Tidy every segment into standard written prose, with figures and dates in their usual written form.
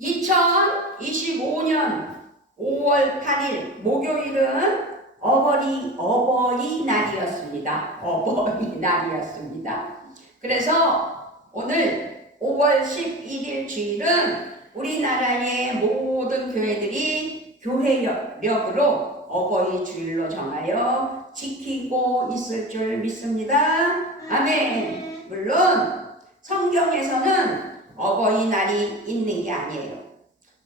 2025년 5월 8일 목요일은 어버이날이었습니다. 어버이날이었습니다. 그래서 오늘 5월 11일 주일은 우리나라의 모든 교회들이 교회력으로 어버이 주일로 정하여 지키고 있을 줄 믿습니다. 아멘. 물론 성경에서는 어버이날이 있는 게 아니에요.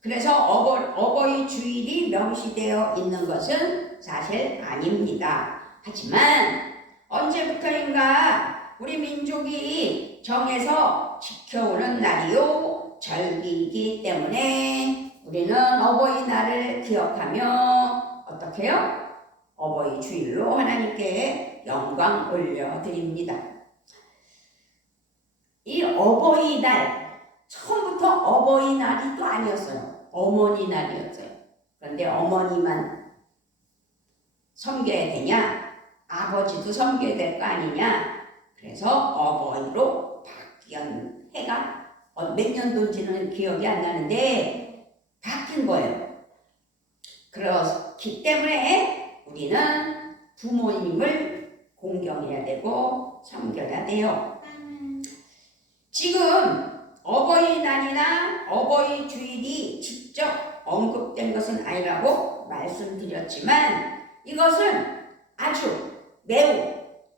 그래서 어버이 주일이 명시되어 있는 것은 사실 아닙니다. 하지만 언제부터인가 우리 민족이 정해서 지켜오는 날이요 절기이기 때문에 우리는 어버이날을 기억하며 어떻게 해요? 어버이 주일로 하나님께 영광 올려드립니다. 이 어버이날, 처음부터 어버이날이 또 아니었어요. 어머니 날이었어요. 그런데 어머니만 섬겨야 되냐? 아버지도 섬겨야 될 거 아니냐? 그래서 어버이로 바뀐 해가 몇 년도인지는 기억이 안 나는데 바뀐 거예요. 그렇기 때문에 우리는 부모님을 공경해야 되고 섬겨야 돼요. 지금 어버이날이나 어버이 주일이 직접 언급된 것은 아니라고 말씀드렸지만 이것은 아주 매우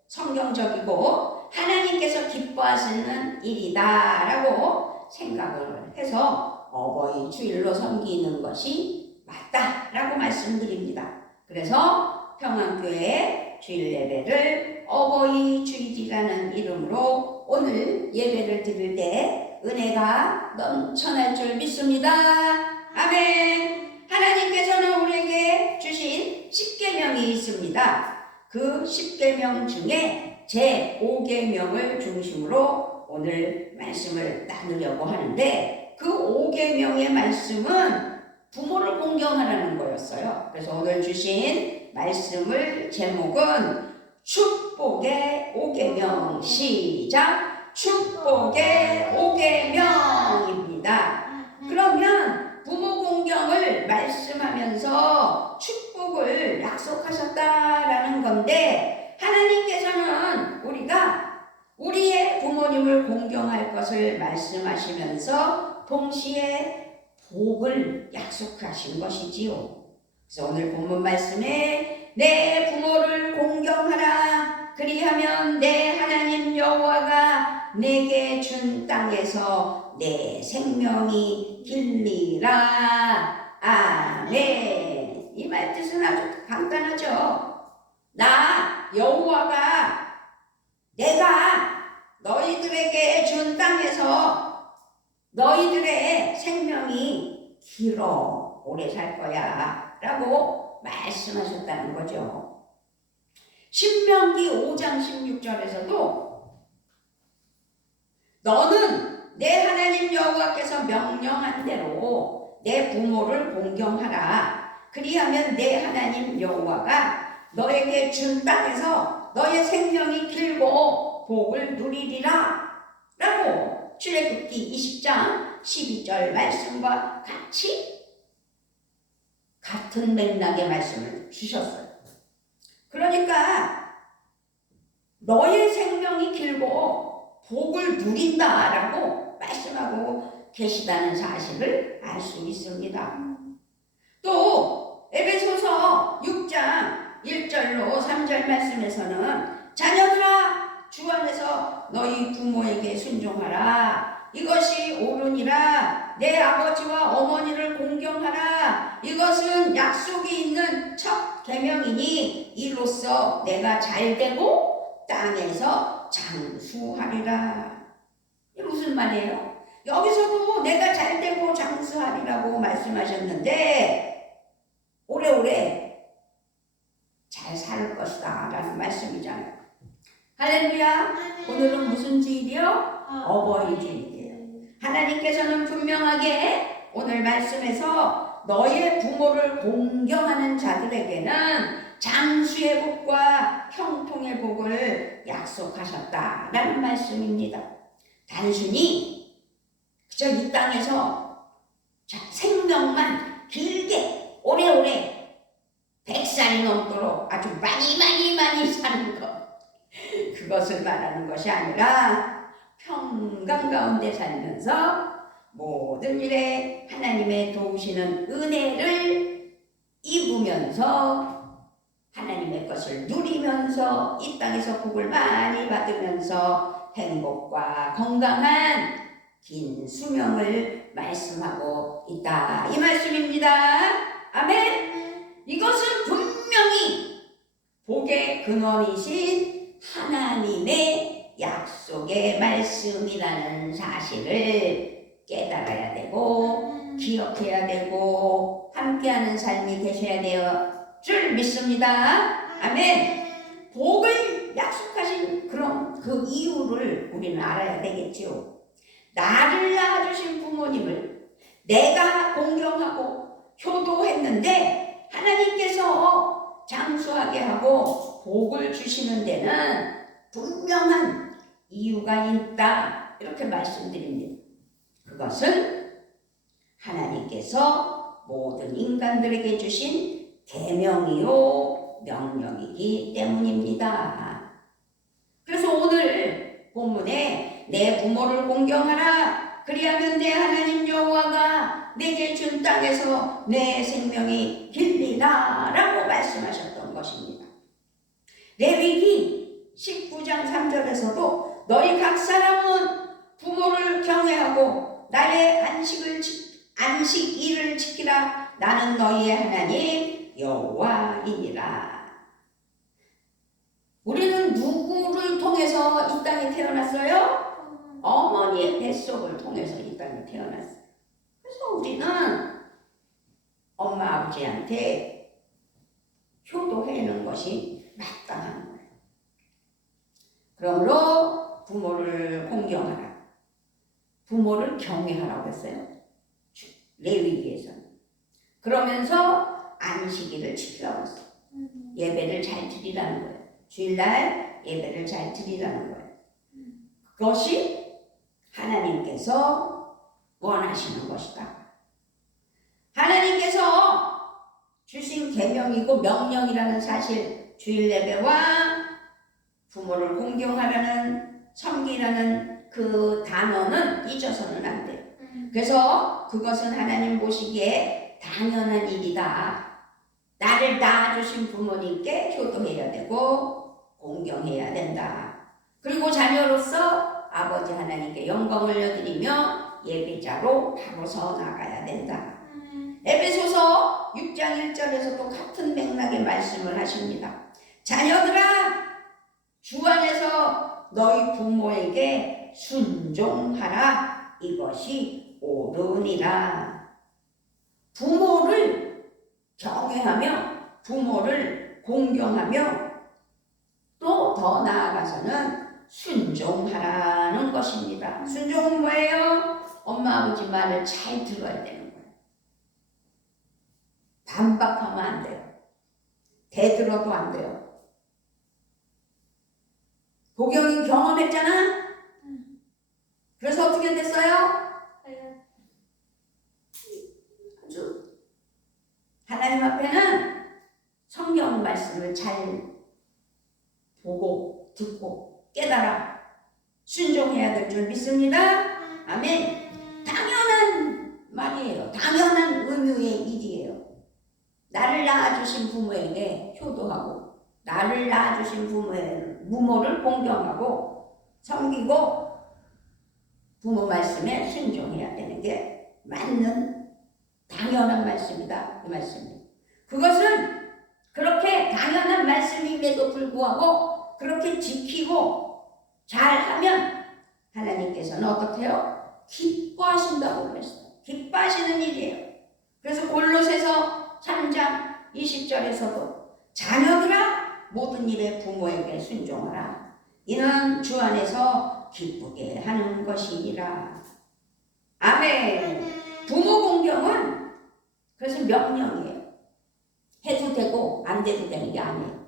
성경적이고 하나님께서 기뻐하시는 일이다라고 생각을 해서 어버이 주일로 섬기는 것이 맞다라고 말씀드립니다. 그래서 평안교회 주일 예배를 어버이 주일이라는 이름으로 오늘 예배를 드릴 때 은혜가 넘쳐날 줄 믿습니다. 아멘. 하나님께서는 우리에게 주신 10계명이 있습니다. 그 10계명 중에 제5계명을 중심으로 오늘 말씀을 나누려고 하는데 그 5계명의 말씀은 부모를 공경하라는 거였어요. 그래서 오늘 주신 말씀을 제목은 축복의 5계명, 시작! 축복의 5계명입니다. 그러면 부모 공경을 말씀하면서 축복을 약속하셨다라는 건데 하나님께서는 우리가 우리의 부모님을 공경할 것을 말씀하시면서 동시에 복을 약속하신 것이지요. 그래서 오늘 본문 말씀에 내 부모를 공경하라. 그리하면 내 하나님 여호와가 내게 준 땅에서 내 생명이 길리라. 아멘. 이 말 뜻은 아주 간단하죠. 나 여호와가 내가 너희들에게 준 땅에서 너희들의 생명이 길어 오래 살 거야 라고 말씀하셨다는 거죠. 신명기 5장 16절에서도 너는 내 하나님 여호와께서 명령한 대로 내 부모를 공경하라. 그리하면 내 하나님 여호와가 너에게 준 땅에서 너의 생명이 길고 복을 누리리라 라고 출애굽기 20장 12절 말씀과 같은 맥락의 말씀을 주셨어요. 그러니까 너의 생명이 길고 복을 누린다라고 말씀하고 계시다는 사실을 알 수 있습니다. 또 에베소서 6장 1절로 3절 말씀에서는 자녀들아 주 안에서 너희 부모에게 순종하라. 이것이 옳으니라. 내 아버지와 어머니를 공경하라. 이것은 약속이 있는 첫 계명이니 이로써 내가 잘되고 땅에서 장수하리라. 이게 무슨 말이에요? 여기서도 내가 잘되고 장수하리라고 말씀하셨는데 오래오래 잘 살 것이다 라는 말씀이잖아요. 할렐루야. 오늘은 무슨 주일이요? 어버이 주일이에요. 하나님께서는 분명하게 오늘 말씀에서 너의 부모를 공경하는 자들에게는 장수의 복과 형통의 복을 약속하셨다라는 말씀입니다. 단순히 그저 이 땅에서 생명만 길게 오래오래 100살이 넘도록 아주 많이 사는 것, 그것을 말하는 것이 아니라 평강 가운데 살면서 모든 일에 하나님의 도우시는 은혜를 입으면서 하나님의 것을 누리면서 이 땅에서 복을 많이 받으면서 행복과 건강한 긴 수명을 말씀하고 있다, 이 말씀입니다. 아멘. 이것은 분명히 복의 근원이신 하나님의 약속의 말씀이라는 사실을 깨달아야 되고 기억해야 되고 함께하는 삶이 되셔야 될 줄 믿습니다. 아멘. 복을 약속하신 그런 그 이유를 우리는 알아야 되겠지요. 나를 낳아주신 부모님을 내가 공경하고 효도했는데 하나님께서 장수하게 하고 복을 주시는 데는 분명한 이유가 있다, 이렇게 말씀드립니다. 그것은 하나님께서 모든 인간들에게 주신 계명이요 명령이기 때문입니다. 그래서 오늘 본문에 내 부모를 공경하라, 그리하면 내 하나님 여호와가 내게 준 땅에서 내 생명이 길리라 라고 말씀하셨던 것입니다. 레위기 19장 3절에서도 너희 각 사람은 부모를 경외하고 나의 안식일을 지키라, 나는 너희의 하나님 여호와이니라. 우리는 누구를 통해서 이 땅에 태어났어요? 어머니의 뱃속을 통해서 이 땅에 태어났어요. 그래서 우리는 엄마 아버지한테 효도하는 것이 마땅한 거예요. 그러므로 부모를 공경하라, 부모를 경외하라고 했어요, 레위기에서는. 그러면서 안식일을 지키라고 했어요. 예배를 잘 드리라는 거예요. 주일날 예배를 잘 드리라는 거예요. 그것이 하나님께서 원하시는 것이다. 하나님께서 주신 계명이고 명령이라는 사실, 주일 예배와 부모를 공경하라는, 섬기라는 그 단어는 잊어서는 안 돼요. 그래서 그것은 하나님 보시기에 당연한 일이다. 나를 낳아주신 부모님께 효도해야 되고 공경해야 된다. 그리고 자녀로서 아버지 하나님께 영광을 올려드리며 예배자로 바로 서 나가야 된다. 에베소서 6장 1절에서도 같은 맥락의 말씀을 하십니다. 자녀들아, 주 안에서 너희 부모에게 순종하라, 이것이 옳으니라. 부모를 경외하며 부모를 공경하며 또 더 나아가서는 순종하라는 것입니다. 순종은 뭐예요? 엄마 아버지 말을 잘 들어야 되는 거예요. 반박하면 안 돼요. 대들어도 안 돼요. 도경이 경험했잖아. 그래서 어떻게 됐어요? 아주 하나님 앞에는 성경 말씀을 잘 보고 듣고 깨달아 순종해야 될 줄 믿습니다. 아멘. 당연한 말이에요. 당연한 의무의 일이에요. 나를 낳아주신 부모에게 효도하고 나를 낳아주신 부모를 공경하고 섬기고 부모 말씀에 순종해야 되는 게 맞는 당연한 말씀이다, 이 말씀이에요. 그것은 그렇게 당연한 말씀임에도 불구하고 그렇게 지키고 잘하면 하나님께서는 어떻게 해요? 기뻐하신다고 그랬어요. 기뻐하시는 일이에요. 그래서 골로새서 3장 20절에서도 자녀들아, 모든 일에 부모에게 순종하라, 이는 주 안에서 기쁘게 하는 것이니라. 아멘. 부모 공경은 그것은 명령이에요. 해도 되고 안 돼도 되는 게 아니에요.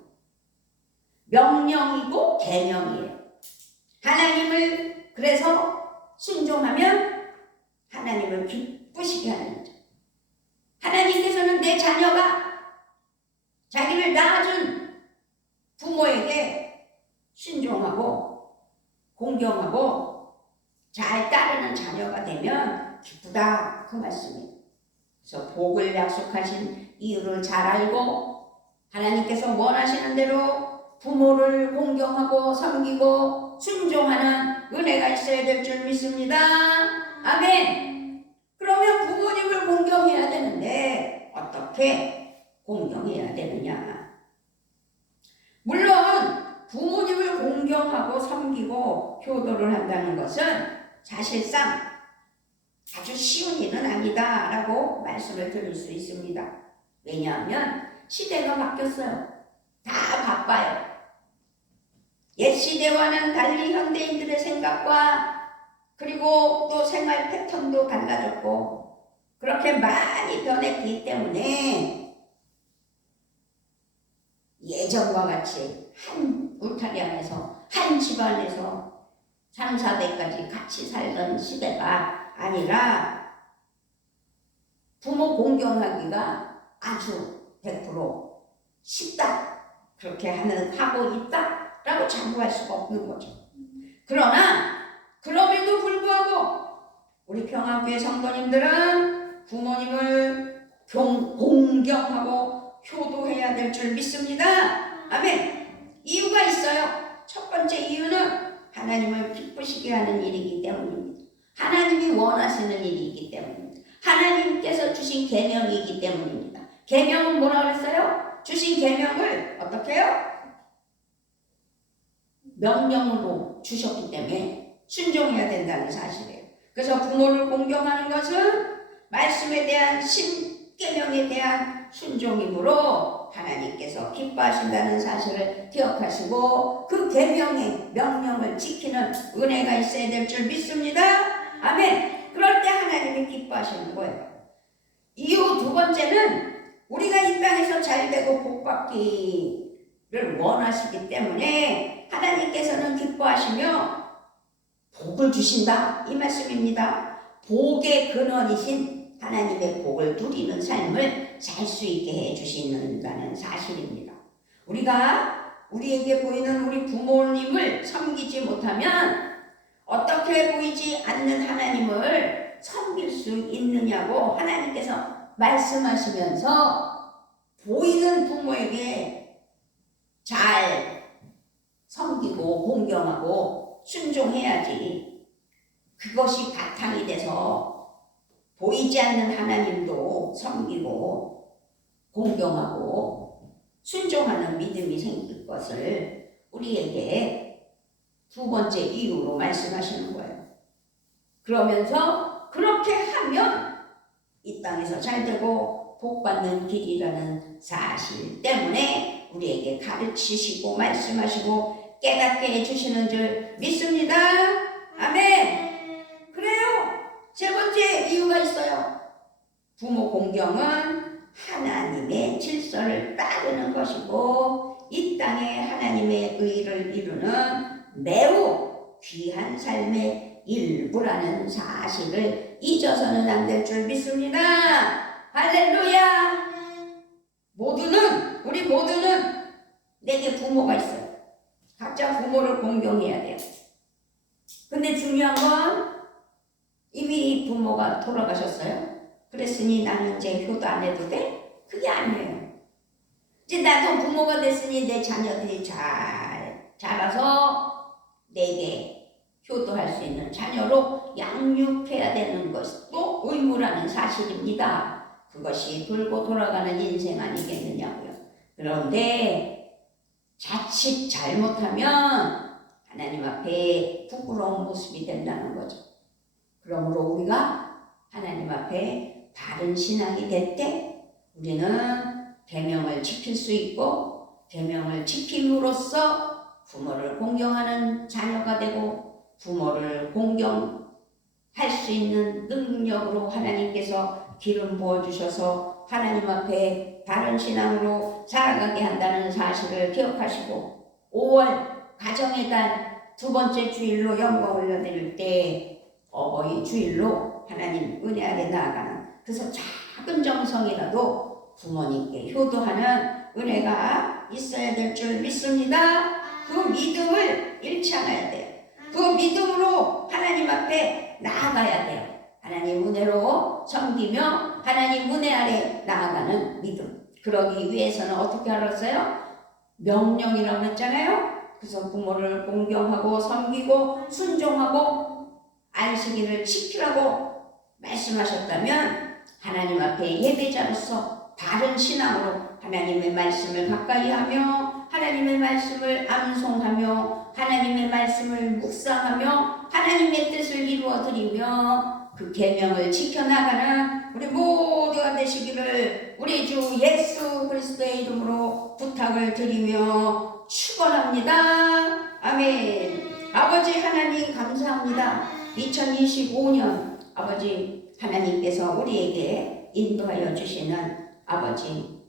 명령이고 계명이에요. 하나님을 그래서 순종하면 하나님을 기쁘시게 하는 자. 하나님께서는 내 자녀가 자기를 낳아준 부모에게 순종하고 공경하고 잘 따르는 자녀가 되면 기쁘다, 그 말씀이에요. 그래서 복을 약속하신 이유를 잘 알고 하나님께서 원하시는 대로 부모를 공경하고 섬기고 순종하는 은혜가 있어야 될 줄 믿습니다. 아멘. 그러면 부모님을 공경해야 되는데 어떻게 공경해야 되느냐? 물론 부모님을 공경하고 섬기고 효도를 한다는 것은 사실상 아주 쉬운 일은 아니다라고 말씀을 드릴 수 있습니다. 왜냐하면 시대가 바뀌었어요. 다 바빠요. 옛 시대와는 달리 현대인들의 생각과 그리고 또 생활 패턴도 달라졌고 그렇게 많이 변했기 때문에 예전과 같이 한 울타리 안에서 한 집안에서 3, 4대까지 같이 살던 시대가 아니라 부모 공경하기가 아주 100% 쉽다, 그렇게 하고 있다라고 자부할 수가 없는 거죠. 그러나 그럼에도 불구하고 우리 평화교회 성도님들은 부모님을 공경하고 효도해야 될 줄 믿습니다. 아멘. 이유가 있어요. 첫 번째 이유는 하나님을 기쁘시게 하는 일이기 때문입니다. 하나님이 원하시는 일이기 때문입니다. 하나님께서 주신 계명이기 때문입니다. 계명은 뭐라고 했어요? 주신 계명을 어떻게 해요? 명령으로 주셨기 때문에 순종해야 된다는 사실이에요. 그래서 부모를 공경하는 것은 말씀에 대한 십계명에 대한 순종이므로 하나님께서 기뻐하신다는 사실을 기억하시고 그 계명의 명령을 지키는 은혜가 있어야 될 줄 믿습니다. 아멘. 그럴 때 하나님이 기뻐하시는 거예요. 이후 두 번째는 우리가 이 땅에서 잘되고 복받기를 원하시기 때문에 하나님께서는 기뻐하시며 복을 주신다, 이 말씀입니다. 복의 근원이신 하나님의 복을 누리는 삶을 살 수 있게 해주신다는 사실입니다. 우리가 우리에게 보이는 우리 부모님을 섬기지 못하면 어떻게 보이지 않는 하나님을 섬길 수 있느냐고 하나님께서 말씀하시면서 보이는 부모에게 잘 섬기고 공경하고 순종해야지, 그것이 바탕이 돼서 보이지 않는 하나님도 섬기고 공경하고 순종하는 믿음이 생길 것을 우리에게 두 번째 이유로 말씀하시는 거예요. 그러면서 그렇게 하면 이 땅에서 잘되고 복받는 길이라는 사실 때문에 우리에게 가르치시고 말씀하시고 깨닫게 해주시는 줄 믿습니다. 아멘. 그래요. 세 번째 이유가 있어요. 부모 공경은 하나님의 질서를 따르는 것이고 이 땅에 하나님의 의를 이루는 매우 귀한 삶의 일부라는 사실을 잊어서는 안 될 줄 믿습니다. 할렐루야. 우리 모두는 내게 부모가 있어요. 각자 부모를 공경해야 돼요. 근데 중요한 건 이미 부모가 돌아가셨어요. 그랬으니 나는 이제 효도 안 해도 돼? 그게 아니에요. 이제 나도 부모가 됐으니 내 자녀들이 잘 자라서 내게 효도할 수 있는 자녀로 양육해야 되는 것도 의무라는 사실입니다. 그것이 돌고 돌아가는 인생 아니겠느냐고요. 그런데 자칫 잘못하면 하나님 앞에 부끄러운 모습이 된다는 거죠. 그러므로 우리가 하나님 앞에 바른 신앙이 될 때 우리는 계명을 지킬 수 있고 계명을 지킴으로써 부모를 공경하는 자녀가 되고 부모를 공경할 수 있는 능력으로 하나님께서 기름 부어주셔서 하나님 앞에 바른 신앙으로 살아가게 한다는 사실을 기억하시고 5월 가정의 달 두 번째 주일로 영광 올려드릴 때 어버이 주일로 하나님 은혜하게 나아가는, 그래서 작은 정성이라도 부모님께 효도하는 은혜가 있어야 될 줄 믿습니다. 그 믿음을 잃지 않아야 돼요. 그 믿음으로 하나님 앞에 나아가야 돼요. 하나님 은혜로 섬기며 하나님 은혜 아래 나아가는 믿음. 그러기 위해서는 어떻게 알았어요? 명령이라고 했잖아요. 그래서 부모를 공경하고 섬기고 순종하고 안식일을 지키라고 말씀하셨다면 하나님 앞에 예배자로서 바른 신앙으로 하나님의 말씀을 가까이 하며 하나님의 말씀을 암송하며 하나님의 말씀을 묵상하며 하나님의 뜻을 이루어드리며 그 계명을 지켜나가는 우리 모두가 되시기를 우리 주 예수 그리스도의 이름으로 부탁을 드리며 축원합니다. 아멘. 아버지 하나님 감사합니다. 2025년 아버지 하나님께서 우리에게 인도하여 주시는 아버지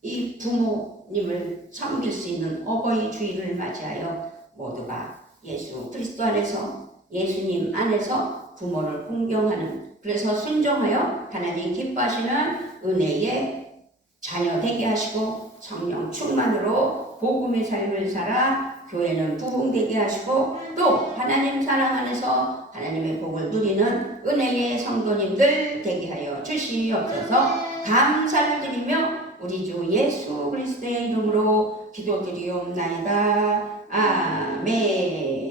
이 부모님을 섬길 수 있는 어버이 주일을 맞이하여 모두가 예수 그리스도 안에서 예수님 안에서 부모를 공경하는 그래서 순종하여 하나님 기뻐하시는 은혜의 자녀 되게 하시고 성령 충만으로 복음의 삶을 살아 교회는 부흥되게 하시고 또 하나님 사랑 안에서 하나님의 복을 누리는 은혜의 성도님들 되게 하여 주시옵소서. 감사를 드리며 우리 주 예수 그리스도의 이름으로 기도드리옵나이다. 아멘.